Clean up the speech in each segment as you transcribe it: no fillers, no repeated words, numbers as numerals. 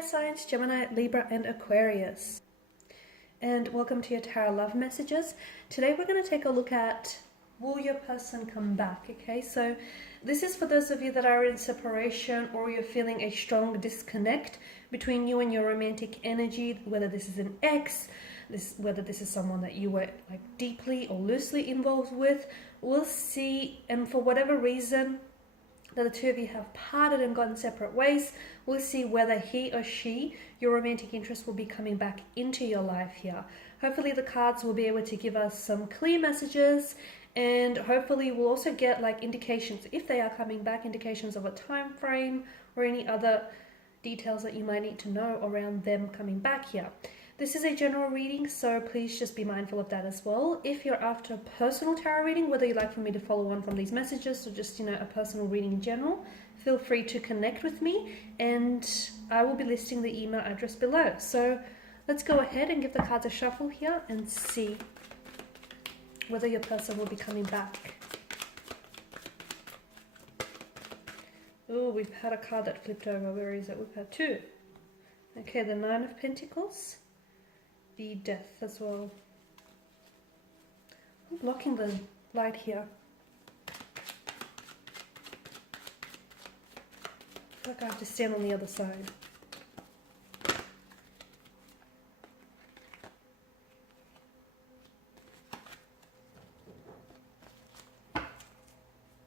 fire signs, Gemini, Libra, and Aquarius. And welcome to your tarot love messages. Today we're going to take a look at, will your person come back? Okay, so this is for those of you that are in separation or you're feeling a strong disconnect between you and your romantic energy, whether this is an ex, whether this is someone that you were like deeply or loosely involved with. We'll see, and for whatever reason that the two of you have parted and gone separate ways, we'll see whether he or she, your romantic interest, will be coming back into your life here. Hopefully the cards will be able to give us some clear messages, and hopefully we'll also get like indications, if they are coming back, indications of a time frame or any other details that you might need to know around them coming back here. This is a general reading, so please just be mindful of that as well. If you're after a personal tarot reading, whether you'd like for me to follow on from these messages or just, a personal reading in general, feel free to connect with me and I will be listing the email address below. So let's go ahead and give the cards a shuffle here and see whether your person will be coming back. Oh, we've had a card that flipped over. Where is it? We've had two. Okay, the Nine of Pentacles. The Death as well. I'm blocking the light here. I feel like I have to stand on the other side.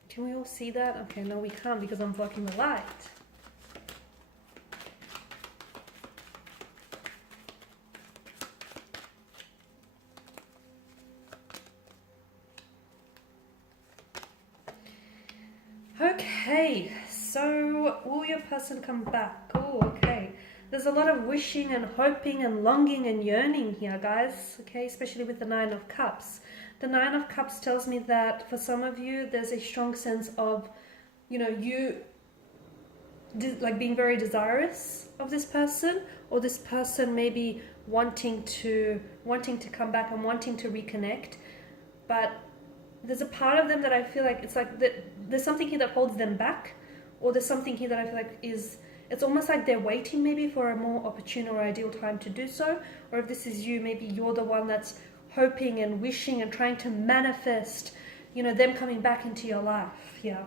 Can we all see that? Okay, no we can't because I'm blocking the light. Okay, so will your person come back? Oh, okay. There's a lot of wishing and hoping and longing and yearning here, guys. Okay, especially with the Nine of Cups. The Nine of Cups tells me that for some of you, there's a strong sense of, you like being very desirous of this person, or this person maybe wanting to come back and wanting to reconnect, but there's a part of them that I feel like it's like that there's something here that holds them back, or there's something here that I feel like it's almost like they're waiting maybe for a more opportune or ideal time to do so. Or if this is you, maybe you're the one that's hoping and wishing and trying to manifest, them coming back into your life. Yeah.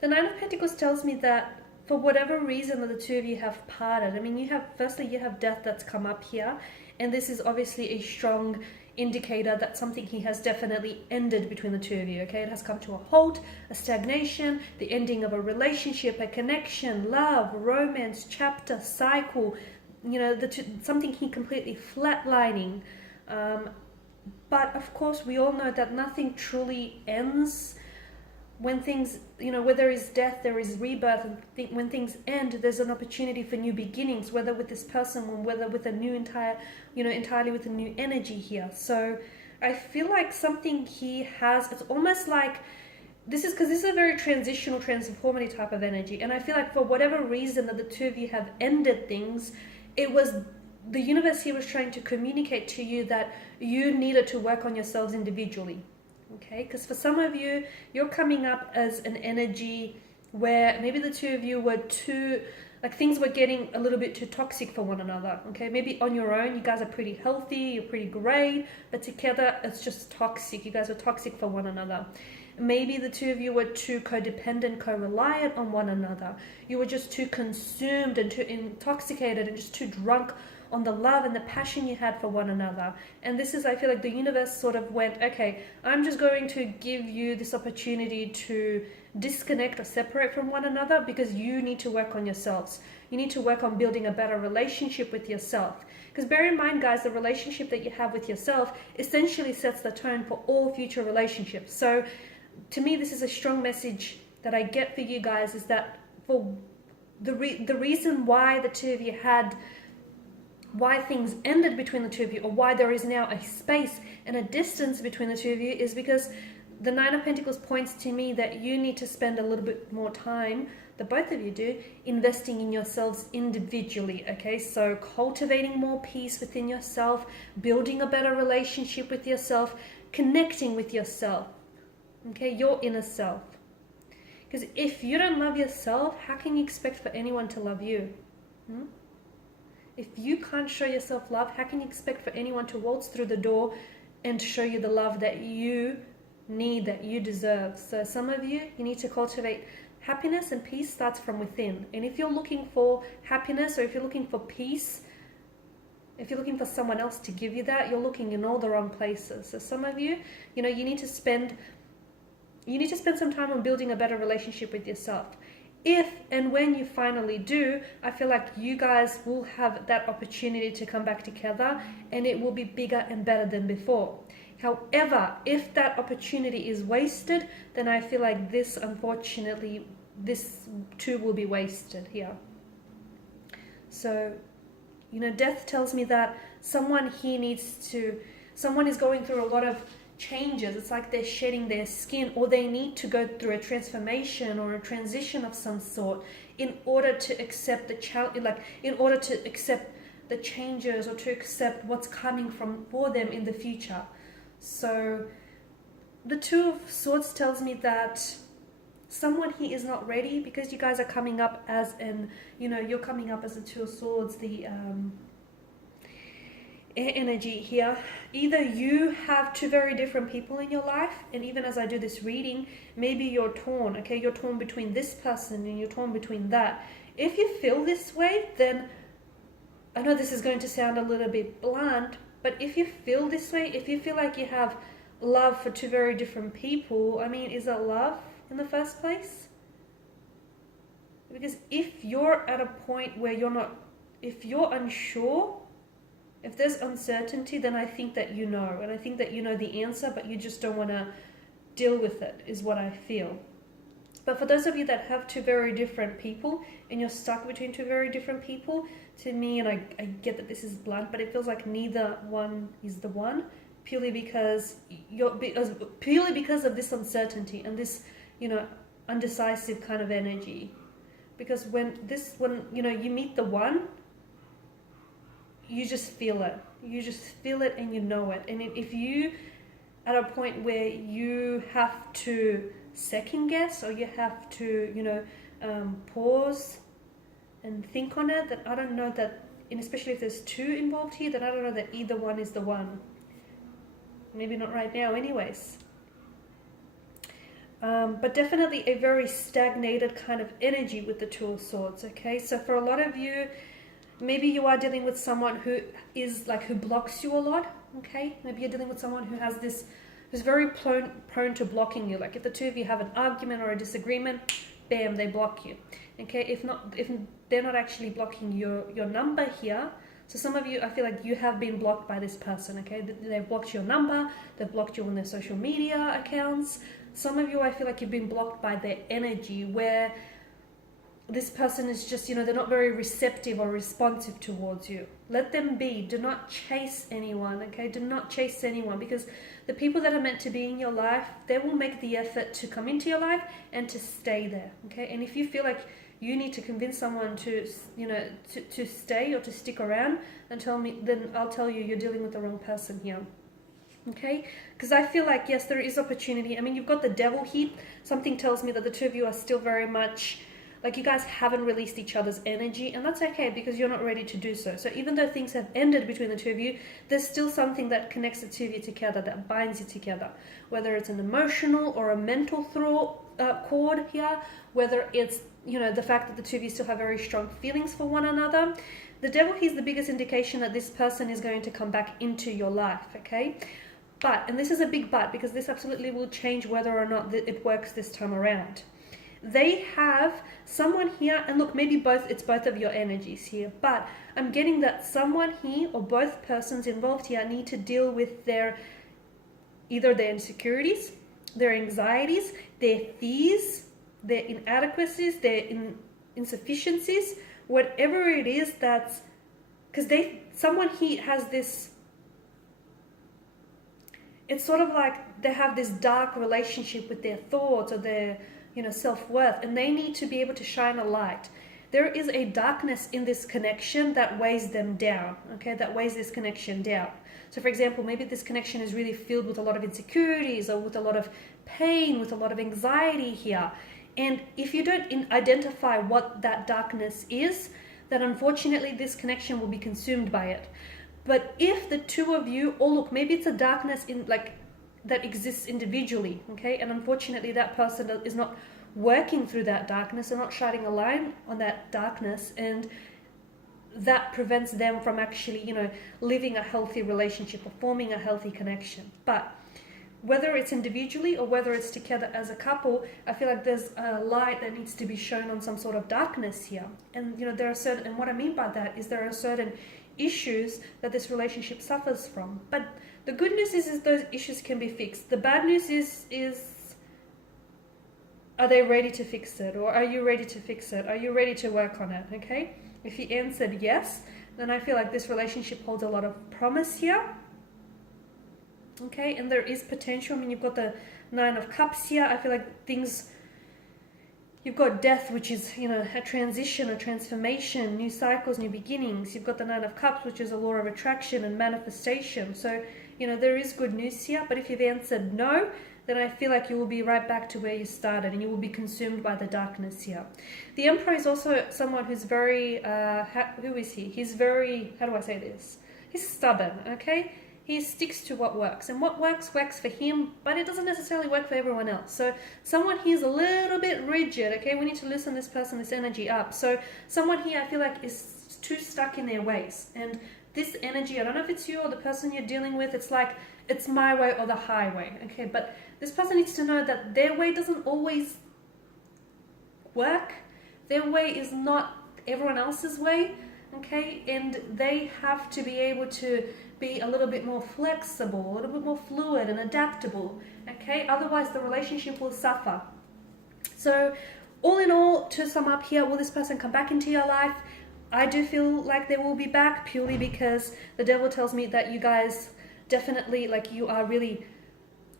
The Nine of Pentacles tells me that for whatever reason that the two of you have parted, I mean, you have death that's come up here, and this is obviously a strong indicator that something here has definitely ended between the two of you. Okay, it has come to a halt, a stagnation, the ending of a relationship, a connection, love, romance, chapter, cycle, something here completely flatlining. But of course we all know that nothing truly ends. When things, where there is death, there is rebirth, and when things end, there's an opportunity for new beginnings, whether with this person or whether with a new entirely with a new energy here. So I feel like something here it's almost like, this is a very transitional, transformative type of energy. And I feel like for whatever reason that the two of you have ended things, it was the universe here was trying to communicate to you that you needed to work on yourselves individually. Okay, because for some of you, you're coming up as an energy where maybe the two of you were things were getting a little bit too toxic for one another. Okay, maybe on your own, you guys are pretty healthy, you're pretty great, but together it's just toxic. You guys are toxic for one another. Maybe the two of you were too codependent, co-reliant on one another. You were just too consumed and too intoxicated and just too drunk on the love and the passion you had for one another. And this is, I feel like the universe sort of went, okay, I'm just going to give you this opportunity to disconnect or separate from one another because you need to work on yourselves. You need to work on building a better relationship with yourself. Because bear in mind, guys, the relationship that you have with yourself essentially sets the tone for all future relationships. So to me, this is a strong message that I get for you guys, is that for the reason why the two of you why things ended between the two of you, or why there is now a space and a distance between the two of you, is because the Nine of Pentacles points to me that you need to spend a little bit more time, the both of you do, investing in yourselves individually. Okay, so cultivating more peace within yourself, building a better relationship with yourself, connecting with yourself. Okay, your inner self. Because if you don't love yourself, how can you expect for anyone to love you? If you can't show yourself love, how can you expect for anyone to waltz through the door and show you the love that you need, that you deserve? So some of you need to cultivate happiness, and peace starts from within. And if you're looking for happiness, or if you're looking for peace, if you're looking for someone else to give you that, you're looking in all the wrong places. So some of you, you need to spend some time on building a better relationship with yourself. If and when you finally do, I feel like you guys will have that opportunity to come back together, and it will be bigger and better than before. However, if that opportunity is wasted, then I feel like this, unfortunately, this too will be wasted here. So, death tells me that someone is going through a lot of changes. It's like they're shedding their skin, or they need to go through a transformation or a transition of some sort in order to accept the challenge, in order to accept the changes, or to accept what's coming for them in the future. So the Two of Swords tells me that someone here is not ready, because you guys are coming up as you're coming up as the Two of Swords, the air energy here. Either you have two very different people in your life, and even as I do this reading, maybe you're torn, okay? You're torn between this person and you're torn between that. If you feel this way, then I know this is going to sound a little bit blunt, but if you feel this way, if you feel like you have love for two very different people, I mean, is it love in the first place? Because if you're at a point where if you're unsure, if there's uncertainty, then I think that you know, and I think that you know the answer, but you just don't want to deal with it, is what I feel. But for those of you that have two very different people, and you're stuck between two very different people, to me, and I get that this is blunt, but it feels like neither one is the one, purely because of this uncertainty and this, undecisive kind of energy. Because when you meet the one, you just feel it. You just feel it and you know it. And if you at a point where you have to second guess, or you have to, pause and think on it, then I don't know that, and especially if there's two involved here, then I don't know that either one is the one. Maybe not right now anyways. But definitely a very stagnated kind of energy with the Two of Swords, okay? So for a lot of you, maybe you are dealing with someone who blocks you a lot, okay? Maybe you're dealing with someone who's very prone to blocking you. Like if the two of you have an argument or a disagreement, bam, they block you, okay? If they're not actually blocking your number here, so some of you, I feel like you have been blocked by this person, okay? They've blocked your number, they've blocked you on their social media accounts. Some of you, I feel like you've been blocked by their energy, where this person is just, they're not very receptive or responsive towards you. Let them be. Do not chase anyone, okay? Do not chase anyone, because the people that are meant to be in your life, they will make the effort to come into your life and to stay there, okay? And if you feel like you need to convince someone to stay or to stick around, then I'll tell you, you're dealing with the wrong person here. Okay, because I feel like, yes, there is opportunity. I mean, you've got the Devil here. Something tells me that the two of you are still very much like, you guys haven't released each other's energy, and that's okay, because you're not ready to do so. So even though things have ended between the two of you, there's still something that connects the two of you together, that binds you together, whether it's an emotional or a mental cord here, whether it's the fact that the two of you still have very strong feelings for one another. The Devil here is the biggest indication that this person is going to come back into your life, okay? But, and this is a big but, because this absolutely will change whether or not it works this time around. They have someone here, and look, maybe it's both of your energies here, but I'm getting that someone here, or both persons involved here, need to deal with either their insecurities, their anxieties, their fears, their inadequacies, their insufficiencies, whatever it is that's, because someone here has this, it's sort of like they have this dark relationship with their thoughts or their self-worth, and they need to be able to shine a light. There is a darkness in this connection that weighs them down, okay, that weighs this connection down. So for example, maybe this connection is really filled with a lot of insecurities, or with a lot of pain, with a lot of anxiety here. And if you don't identify what that darkness is, that unfortunately this connection will be consumed by it. But if the two of you, or look, maybe it's a darkness in like that exists individually, okay, and unfortunately that person is not working through that darkness and not shining a light on that darkness, and that prevents them from actually, you know, living a healthy relationship or forming a healthy connection. But whether it's individually or whether it's together as a couple, I feel like there's a light that needs to be shown on some sort of darkness here. And, you know, there are certain, and what I mean by that is there are certain issues that this relationship suffers from. But the good news is those issues can be fixed. The bad news is are they ready to fix it? Or are you ready to fix it? Are you ready to work on it? Okay? If you answered yes, then I feel like this relationship holds a lot of promise here. Okay, and there is potential. I mean, you've got the Nine of Cups here. I feel like things, you've got death, which is, you know, a transition, a transformation, new cycles, new beginnings. You've got the Nine of Cups, which is a law of attraction and manifestation. So, you know, there is good news here. But if you've answered no, then I feel like you will be right back to where you started and you will be consumed by the darkness here. The Emperor is also someone who's very, who is he? He's very, how do I say this? He's stubborn, okay? He sticks to what works, and what works for him, but it doesn't necessarily work for everyone else. So someone here is a little bit rigid, okay? We need to loosen this person, this energy up. So someone here I feel like is too stuck in their ways, and this energy, I don't know if it's you or the person you're dealing with, it's like, it's my way or the highway, okay? But this person needs to know that their way doesn't always work. Their way is not everyone else's way, okay? And they have to be able to be a little bit more flexible, a little bit more fluid and adaptable, okay? Otherwise the relationship will suffer. So all in all, to sum up here, will this person come back into your life? I do feel like they will be back, purely because the devil tells me that you guys definitely, like, you are really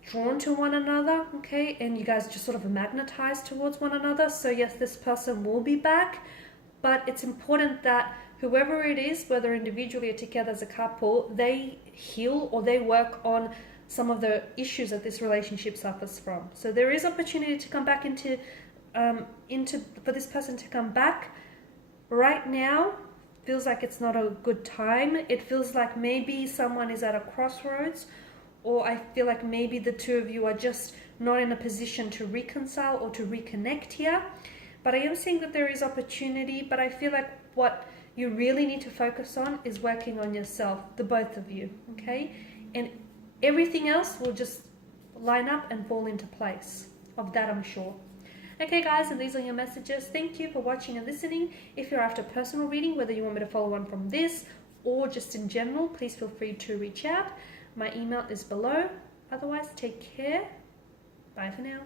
drawn to one another, okay? And you guys just sort of magnetize towards one another. So yes, this person will be back, but it's important that whoever it is, whether individually or together as a couple, they heal or they work on some of the issues that this relationship suffers from. So there is opportunity to come back into for this person to come back. Right now feels like it's not a good time. It feels like maybe someone is at a crossroads, or I feel like maybe the two of you are just not in a position to reconcile or to reconnect here. But I am seeing that there is opportunity, but I feel like what you really need to focus on is working on yourself, the both of you, okay? And everything else will just line up and fall into place. Of that, I'm sure. Okay, guys, and these are your messages. Thank you for watching and listening. If you're after personal reading, whether you want me to follow on from this or just in general, please feel free to reach out. My email is below. Otherwise, take care. Bye for now.